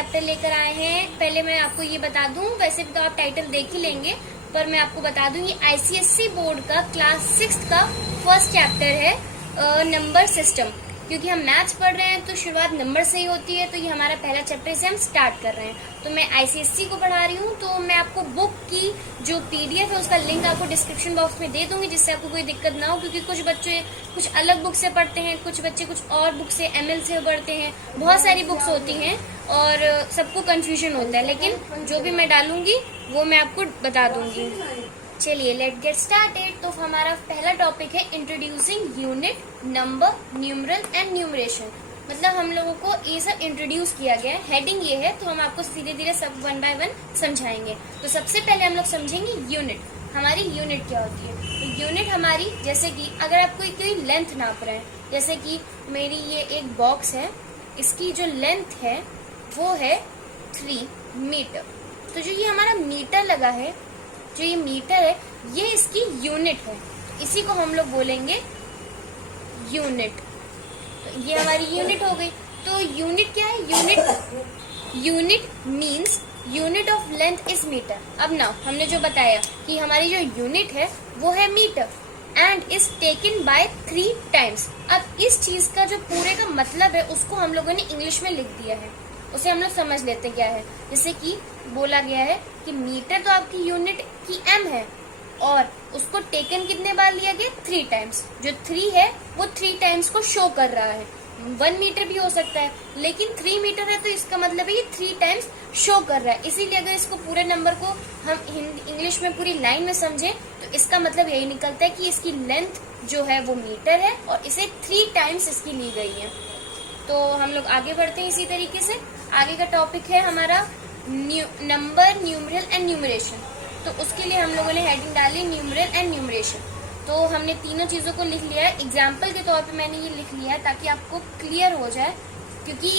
Chapter लेकर आए हैं। पहले मैं आपको ये बता दूं, वैसे तो आप टाइटल देख ही लेंगे, पर मैं आपको बता दूं ये आईसीएसई बोर्ड का क्लास 6 का फर्स्ट चैप्टर है, नंबर सिस्टम। क्योंकि हम मैथ्स पढ़ रहे हैं तो शुरुआत नंबर से ही होती है, तो ये हमारा पहला चैप्टर से हम स्टार्ट कर रहे हैं। तो मैं आईसीएसई को पढ़ा रही हूँ, तो मैं आपको बुक की जो पीडीएफ है उसका लिंक आपको डिस्क्रिप्शन बॉक्स में दे दूंगी, जिससे आपको कोई दिक्कत ना हो। क्योंकि कुछ बच्चे कुछ अलग बुक से पढ़ते हैं, कुछ बच्चे कुछ और बुक से एमएल से पढ़ते हैं, बहुत सारी बुक्स होती हैं और सबको कंफ्यूजन होता है। लेकिन जो भी मैं डालूंगी वो मैं आपको बता दूंगी। चलिए लेट गेट स्टार्टेड। तो हमारा पहला टॉपिक है introducing unit, number, numeral and numeration. मतलब हम लोगों को ये सब इंट्रोड्यूस किया गया है, हेडिंग ये है, तो हम आपको धीरे धीरे सब वन बाय वन समझाएंगे। तो सबसे पहले हम लोग समझेंगे यूनिट। हमारी यूनिट क्या होती है? तो यूनिट हमारी, जैसे कि अगर आप कोई लेंथ नाप रहे हैं, जैसे कि मेरी ये एक बॉक्स है, इसकी जो लेंथ है वो है 3 मीटर। तो जो ये हमारा मीटर लगा है, जो ये मीटर है, ये इसकी यूनिट है, इसी को हम लोग बोलेंगे यूनिट। तो ये हमारी यूनिट हो गई। तो यूनिट क्या है? Unit means unit of length is metre. अब ना हमने जो बताया कि हमारी जो यूनिट है वो है metre and is taken by 3 times. अब इस चीज का जो पूरे का मतलब है उसको हम लोगों ने इंग्लिश में लिख दिया है, उसे हम लोग समझ लेते क्या है। जैसे कि बोला गया है कि मीटर तो आपकी यूनिट की एम है और उसको टेकन कितने बार लिया गया? 3 टाइम्स। जो 3 है वो 3 टाइम्स को शो कर रहा है। 1 मीटर भी हो सकता है, लेकिन 3 मीटर है तो इसका मतलब है ये 3 टाइम्स शो कर रहा है। इसीलिए अगर इसको पूरे नंबर को हम इंग्लिश में पूरी लाइन में समझे तो इसका मतलब यही निकलता है कि इसकी लेंथ जो है वो मीटर है और इसे 3 टाइम्स इसकी ली गई है। तो हम लोग आगे बढ़ते हैं इसी तरीके से। आगे का टॉपिक है हमारा नंबर, न्यूमरल एंड न्यूमरेशन। तो उसके लिए हम लोगों ने हेडिंग डाली न्यूमरल एंड न्यूमरेशन। तो हमने तीनों चीजों को लिख लिया है। एग्जाम्पल के तौर पे मैंने ये लिख लिया है ताकि आपको क्लियर हो जाए, क्योंकि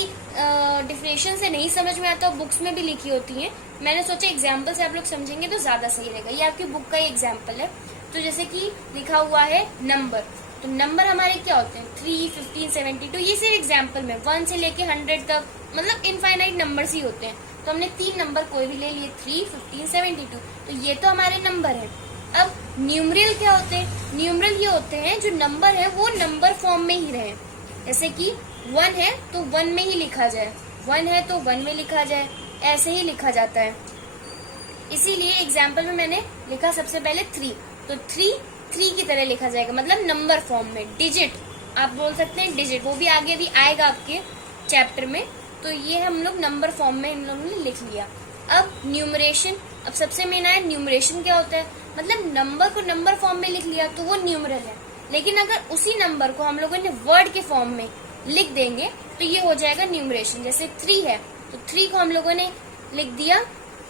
डिफिनेशन से नहीं समझ में आता, बुक्स में भी लिखी होती है। मैंने सोचा एग्जाम्पल से आप लोग समझेंगे तो ज्यादा सही रहेगा। ये आपकी बुक का ही एग्जाम्पल है। तो जैसे कि लिखा हुआ है नंबर, तो नंबर हमारे क्या होते हैं? 3, 15, 72। ये सिर्फ एग्जाम्पल में 1 से लेके 100 तक, मतलब इनफाइनाइट नंबर्स ही होते हैं। तो हमने 3 नंबर कोई भी ले लिए, 3, 15, 72। तो ये तो हमारे नंबर है। अब न्यूमरल क्या होते हैं? न्यूमरल ये होते हैं जो नंबर है वो नंबर फॉर्म में ही रहे। जैसे कि 1 है तो 1 में ही लिखा जाए, 1 है तो 1 में लिखा जाए, ऐसे ही लिखा जाता है। इसीलिए एग्जाम्पल में मैंने लिखा सबसे पहले 3, तो 3 की तरह लिखा जाएगा, मतलब नंबर फॉर्म में। डिजिट आप बोल सकते हैं, डिजिट, वो भी आगे भी आएगा आपके चैप्टर में। तो ये हम लोग नंबर फॉर्म में इन लोगों ने लिख लिया। अब न्यूमरेशन, अब सबसे मेन है न्यूमरेशन क्या होता है? मतलब नंबर को नंबर फॉर्म में लिख लिया तो वो न्यूमरल है, लेकिन अगर उसी नंबर को हम लोगों ने वर्ड के फॉर्म में लिख देंगे तो ये हो जाएगा न्यूमरेशन। जैसे 3 है तो 3 को हम लोगों ने लिख दिया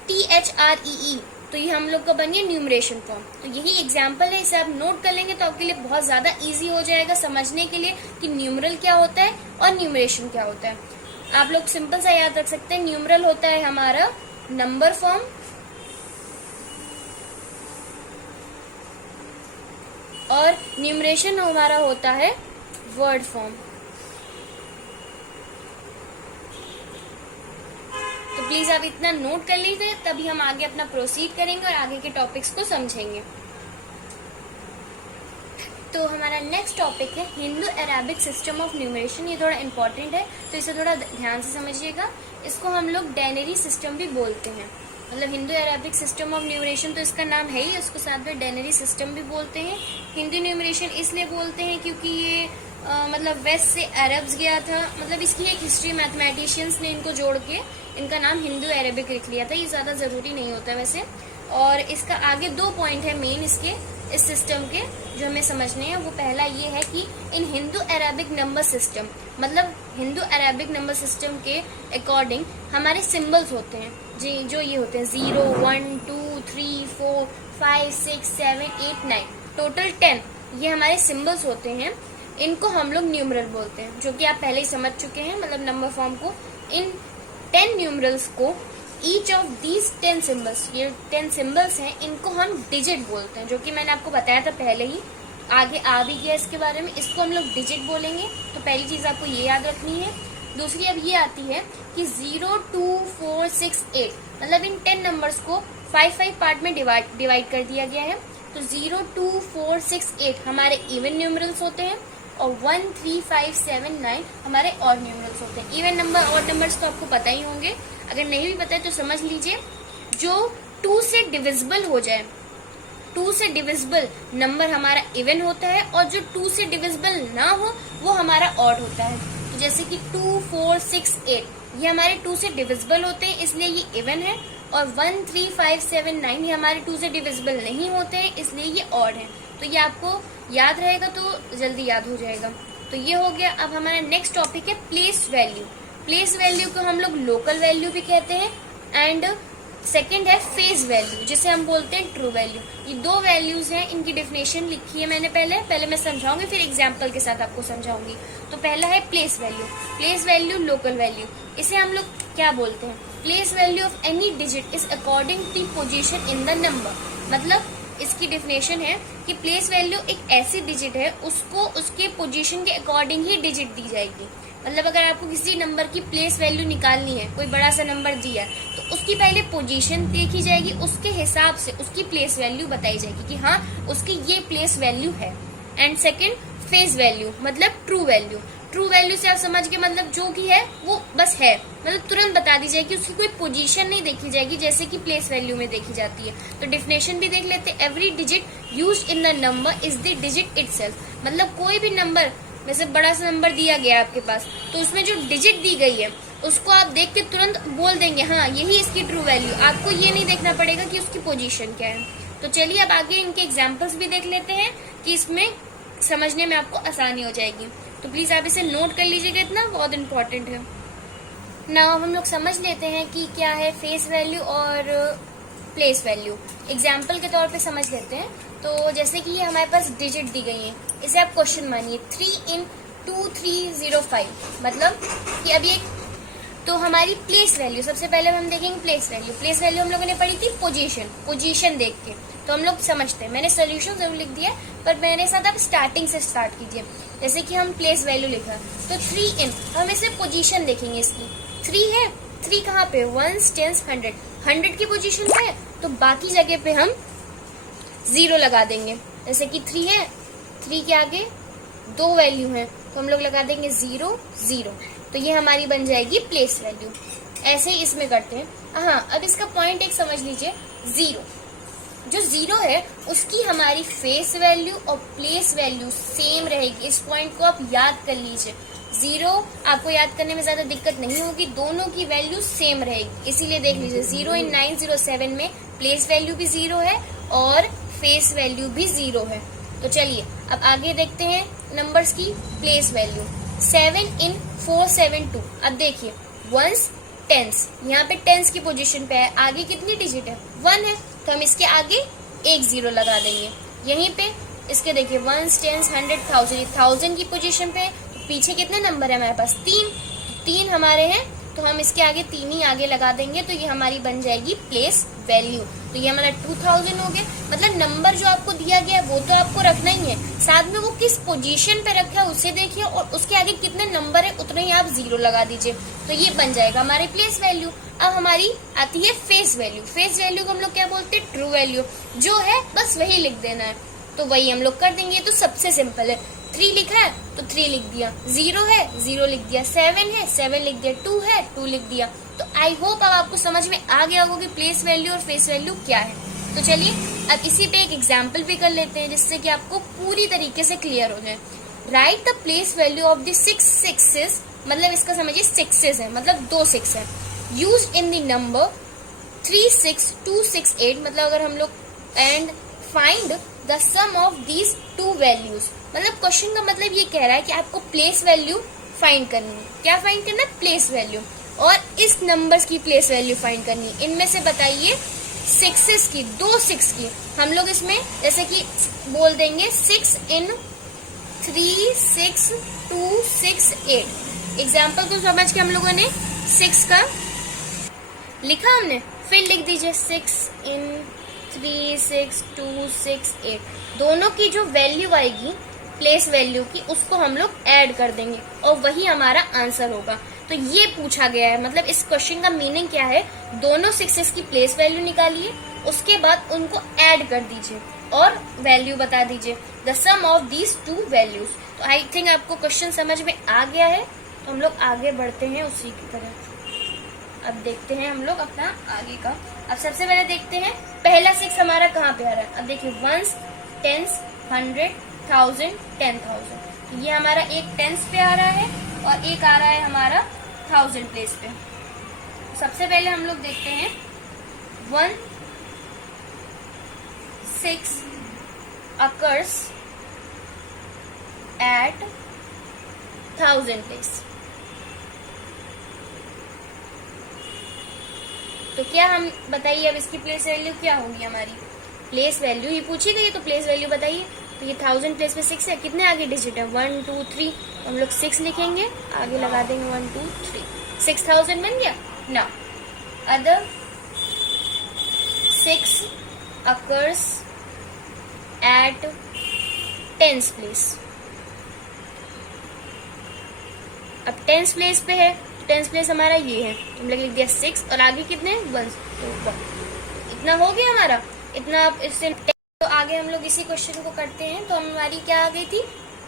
THREE, तो ये हम लोग का बन गया न्यूमरेशन फॉर्म। तो यही एग्जाम्पल है, इसे आप नोट कर लेंगे तो आपके लिए बहुत ज्यादा इजी हो जाएगा समझने के लिए कि न्यूमरल क्या होता है और न्यूमरेशन क्या होता है। आप लोग सिंपल सा याद रख सकते हैं, न्यूमरल होता है हमारा नंबर फॉर्म और न्यूमरेशन हमारा होता है वर्ड फॉर्म। तो प्लीज आप इतना नोट कर लीजिए, तभी हम आगे अपना प्रोसीड करेंगे और आगे के टॉपिक्स को समझेंगे। तो हमारा नेक्स्ट टॉपिक है Hindu Arabic system of numeration. ये थोड़ा इंपॉर्टेंट है तो इसे थोड़ा ध्यान से समझिएगा। इसको हम लोग डेनरी सिस्टम भी बोलते हैं, मतलब Hindu Arabic system of numeration तो इसका नाम है ही, उसको साथ में डेनरी सिस्टम भी बोलते हैं। हिंदू न्यूमरेशन इसलिए बोलते हैं क्योंकि ये मतलब वेस्ट से अरब्स गया था, मतलब इसकी एक हिस्ट्री, मैथमेटिशियंस ने इनको जोड़ के इनका नाम हिंदू अरेबिक लिख लिया था। ये ज्यादा जरूरी नहीं होता वैसे। और इसका आगे 2 पॉइंट है मेन इसके, इस सिस्टम के, जो हमें समझने हैं। वो पहला ये है कि इन हिंदू अरेबिक नंबर सिस्टम, मतलब हिंदू अरेबिक नंबर सिस्टम के अकॉर्डिंग हमारे सिंबल्स होते हैं जी, जो ये होते हैं 0, 1, 2, 3, 4, 5, 6, 7, 8, 9, टोटल 10 ये हमारे सिंबल्स होते हैं। इनको हम लोग न्यूमरल बोलते हैं, जो कि आप पहले ही समझ चुके हैं, मतलब नंबर फॉर्म को। इन 10 न्यूमरल्स को, ईच ऑफ दीज 10 सिंबल्स, ये 10 सिंबल्स हैं, इनको हम डिजिट बोलते हैं, जो कि मैंने आपको बताया था पहले ही, आगे आ भी गया इसके बारे में। इसको हम लोग डिजिट बोलेंगे। तो पहली चीज आपको ये याद रखनी है। दूसरी अब ये आती है कि 0, 2, 4, 6, 8 मतलब इन 10 नंबर्स को 5 पार्ट में डिवाइड कर दिया गया है। तो 0, 2, 4, 6, 8 हमारे इवन न्यूमरल्स होते हैं और 1, 3, 5, 7, 9 हमारे ऑड न्यूमरल्स होते हैं। इवन नंबर ऑड नंबर्स तो आपको पता ही होंगे, अगर नहीं भी पता है तो समझ लीजिए। जो 2 से डिविजिबल हो जाए, 2 से डिविजिबल नंबर हमारा इवन होता है और जो 2 से डिविजिबल ना हो वो हमारा ऑड होता है। तो जैसे कि 2, 4, 6, 8 ये हमारे 2 से डिविजिबल होते हैं इसलिए ये इवन है, और 1, 3, 5, 7, 9 ये हमारे 2 से डिविजिबल नहीं होते हैं इसलिए ये ऑड है। तो ये आपको याद रहेगा तो जल्दी याद हो जाएगा। तो ये हो गया। अब हमारा नेक्स्ट टॉपिक है प्लेस वैल्यू। प्लेस वैल्यू को हम लोग लोकल वैल्यू भी कहते हैं एंड सेकंड है फेज वैल्यू जिसे हम बोलते हैं ट्रू वैल्यू। ये दो वैल्यूज हैं, इनकी डेफिनेशन लिखी है मैंने पहले मैं समझाऊंगी फिर एग्जांपल के साथ आपको समझाऊंगी। तो पहला है place value. Place value local value, इसे हम लोग क्या बोलते हैं? Place value of any digit is according to position in the number. मतलब इसकी डेफिनेशन है कि प्लेस वैल्यू एक ऐसी डिजिट है उसको उसके पोजीशन के अकॉर्डिंग ही डिजिट दी जाएगी। मतलब अगर आपको किसी नंबर की प्लेस वैल्यू निकालनी है, कोई बड़ा सा नंबर दिया तो उसकी पहले पोजीशन देखी जाएगी, उसके हिसाब से उसकी प्लेस वैल्यू बताई जाएगी कि हाँ उसकी ये प्लेस वैल्यू है। एंड सेकंड फेज वैल्यू मतलब ट्रू वैल्यू। ट्रू वैल्यू से आप समझ के मतलब जो की है वो बस है, मतलब तुरंत बता दी जाएगी, उसकी कोई पोजीशन नहीं देखी जाएगी जैसे कि प्लेस वैल्यू में देखी जाती है। तो डेफिनेशन भी देख लेते हैं। Every digit used in the number is the digit itself. मतलब कोई भी नंबर, वैसे बड़ा सा नंबर दिया गया है आपके पास तो उसमें जो डिजिट दी गई है उसको आप देख के तुरंत बोल देंगे हाँ यही इसकी ट्रू वैल्यू। आपको ये नहीं देखना पड़ेगा कि उसकी पोजीशन क्या है। तो चलिए अब आगे इनके एग्जांपल्स भी देख लेते हैं कि इसमें समझने में आपको आसानी हो जाएगी। तो प्लीज आप इसे नोट कर लीजिएगा, इतना बहुत इंपॉर्टेंट है। नाउ हम लोग समझ लेते हैं कि क्या है फेस वैल्यू और प्लेस वैल्यू। एग्जाम्पल के तौर पे समझ लेते हैं। तो जैसे कि ये हमारे पास डिजिट दी गई है, इसे आप क्वेश्चन मानिए 3 in 2305 मतलब कि अभी एक तो हमारी प्लेस वैल्यू सबसे पहले हम देखेंगे प्लेस वैल्यू। प्लेस वैल्यू हम लोगों ने पढ़ी थी पोजीशन देख के, तो हम लोग समझते हैं। मैंने सोल्यूशन जरूर लिख दिया पर मेरे साथ आप स्टार्टिंग से स्टार्ट कीजिए। जैसे कि हम प्लेस वैल्यू लिखा तो 3 in, हम इसे पोजीशन देखेंगे इसकी। 3 है, 3 कहाँ पे? 1, 10, 100 100 की पोजीशन पे है तो बाकी जगह पे हम 0 लगा देंगे। जैसे कि 3 है, 3 के आगे 2 वैल्यू है तो हम लोग लगा देंगे 0, 0। तो ये हमारी बन जाएगी प्लेस वैल्यू। ऐसे ही इसमें करते हैं। हाँ, अब इसका पॉइंट एक समझ लीजिए, 0 जो 0 है उसकी हमारी फेस वैल्यू और प्लेस वैल्यू सेम रहेगी। इस पॉइंट को आप याद कर लीजिए। 0 आपको याद करने में ज्यादा दिक्कत नहीं होगी, दोनों की वैल्यू सेम रहेगी। इसीलिए देख लीजिए 0 in 907 में प्लेस वैल्यू भी 0 है और फेस वैल्यू भी 0 है। तो चलिए अब आगे देखते हैं नंबर्स की प्लेस वैल्यू। 7 in 472। अब देखिए वंस टेंस, यहाँ पे टेंस की पोजीशन पे है, आगे कितनी डिजिट है? 1 है तो हम इसके आगे एक 0 लगा देंगे। यहीं पे इसके देखिए 1, 10, 100, 1000, 1000 की पोजीशन पे तो पीछे कितने नंबर है हमारे पास? 3 हमारे हैं तो हम इसके आगे 3 ही आगे लगा देंगे तो ये हमारी बन जाएगी प्लेस वैल्यू। तो ये हमारा 2000 हो गया। मतलब नंबर जो आपको दिया गया है वो तो आपको रखना ही है, साथ में वो किस पोजीशन पे रखा है उसे देखिए और उसके आगे कितने नंबर है उतने ही आप 0 लगा दीजिए तो ये बन जाएगा हमारी प्लेस वैल्यू। अब हमारी आती है फेस वैल्यू। फेस वैल्यू को हम लोग क्या बोलते हैं? True value. जो है बस वही लिख देना है तो वही हम लोग कर देंगे। तो सबसे सिंपल है, 3 लिखा है तो 3 लिख दिया, 0 है 0 लिख दिया, 7 है 7 लिख दिया, 2 है 2 लिख दिया। तो आई होप अब आपको समझ में आ गया होगा कि प्लेस वैल्यू और फेस वैल्यू क्या है। तो चलिए अब इसी पे एक एग्जाम्पल भी कर लेते हैं जिससे कि आपको पूरी तरीके से क्लियर हो जाए। Right the place value of the 6 6s, मतलब इसका समझिए 6s है मतलब 2 6 है, यूज इन द नंबर 36268। मतलब अगर हम लोग and find the sum of these 2 values. मतलब क्वेश्चन का मतलब ये कह रहा है कि आपको प्लेस वैल्यू फाइंड करनी है। क्या फाइंड करना है? Place value. और इस नंबर्स की प्लेस वैल्यू फाइंड करनी है। इनमें से बताइए 6s की, 2 6 की हम लोग इसमें जैसे कि बोल देंगे 6 in 36268। एग्जाम्पल को समझ के हम लोगों ने 6 का लिखा, हमने फिर लिख दीजिए 6 in 36268। दोनों की जो वैल्यू आएगी प्लेस वैल्यू की उसको हम लोग ऐड कर देंगे और वही हमारा आंसर होगा। तो ये पूछा गया है। मतलब इस क्वेश्चन का मीनिंग क्या है, दोनों 6 की प्लेस वैल्यू निकालिए, उसके बाद उनको ऐड कर दीजिए और वैल्यू बता दीजिए, the sum of these two values. तो आई थिंक आपको क्वेश्चन समझ में आ गया है। तो हम लोग आगे बढ़ते हैं उसी की तरह। अब देखते हैं हम लोग अपना आगे का। अब सबसे पहले देखते हैं पहला 6 हमारा कहाँ पे आ रहा है। अब देखिए वंस, टेंस, 100, 1000, 10,000। ये हमारा एक टेंस पे आ रहा है और एक आ रहा है हमारा 1000 प्लेस पे। सबसे पहले हम लोग देखते हैं 1 6 occurs at 1000 प्लेस। तो क्या हम बताइए अब इसकी प्लेस वैल्यू क्या होगी हमारी। प्लेस वैल्यू ही पूछी गई है तो प्लेस वैल्यू बताइए। तो ये 1000 प्लेस पे 6 है, कितने आगे डिजिट है 1 2 3, हम लोग 6 लिखेंगे, आगे लगा देंगे 1 2 3, 6000 बन गया ना। Other 6 occurs at 10th place. अब 10th प्लेस पे है, 10th प्लेस हमारा ये है, हम लोग लिख दिया 6 और आगे कितने 1, तो इतना हो गया हमारा। इतना आप इससे तो आगे हम लोग इसी क्वेश्चन को करते हैं। तो हमारी क्या आ गई थी,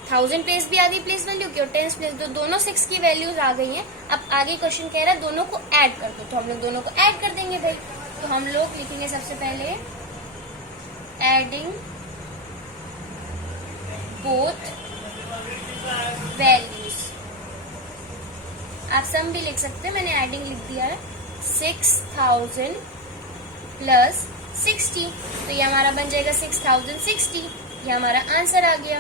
1000 प्लेस भी आ गई प्लेस वैल्यू की और 10th प्लेस, तो दोनों 6 की वैल्यूज आ गई हैं। अब आगे क्वेश्चन कह रहा है दोनों को ऐड कर दो, तो हम लोग दोनों को ऐड कर देंगे भाई। तो हम लोग लिखेंगे सबसे पहले एडिंग बोथ वैल्यूज। आप सम भी लिख सकते हैं, मैंने एडिंग लिख दिया है। 6000 प्लस 60, तो ये हमारा बन जाएगा 6060। ये हमारा आंसर आ गया।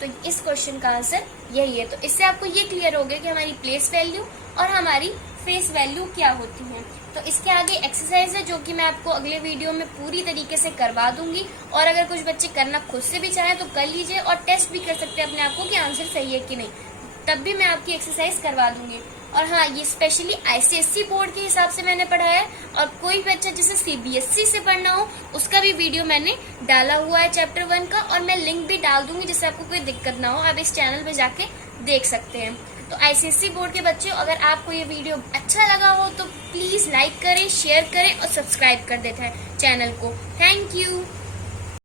तो इस क्वेश्चन का आंसर यही है। तो इससे आपको ये क्लियर हो गया कि हमारी प्लेस वैल्यू और हमारी फेस वैल्यू क्या होती है। तो इसके आगे एक्सरसाइज है जो कि मैं आपको अगले वीडियो में पूरी तरीके से करवा दूंगी। और अगर कुछ बच्चे करना खुद से भी चाहें तो कर लीजिए और टेस्ट भी कर सकते हैं अपने आप को कि आंसर सही है कि नहीं, तब भी मैं आपकी एक्सरसाइज करवा दूंगी। और हाँ, ये स्पेशली आईसीएसई बोर्ड के हिसाब से मैंने पढ़ाया है, और कोई बच्चा जिसे सीबीएसई से पढ़ना हो उसका भी वीडियो मैंने डाला हुआ है चैप्टर 1 का, और मैं लिंक भी डाल दूंगी जिससे आपको कोई दिक्कत ना हो, आप इस चैनल पे जाके देख सकते हैं। तो आईसीएसई बोर्ड के बच्चे, अगर आपको ये वीडियो अच्छा लगा हो तो प्लीज लाइक करें, शेयर करें और सब्सक्राइब कर देते हैं चैनल को। Thank you.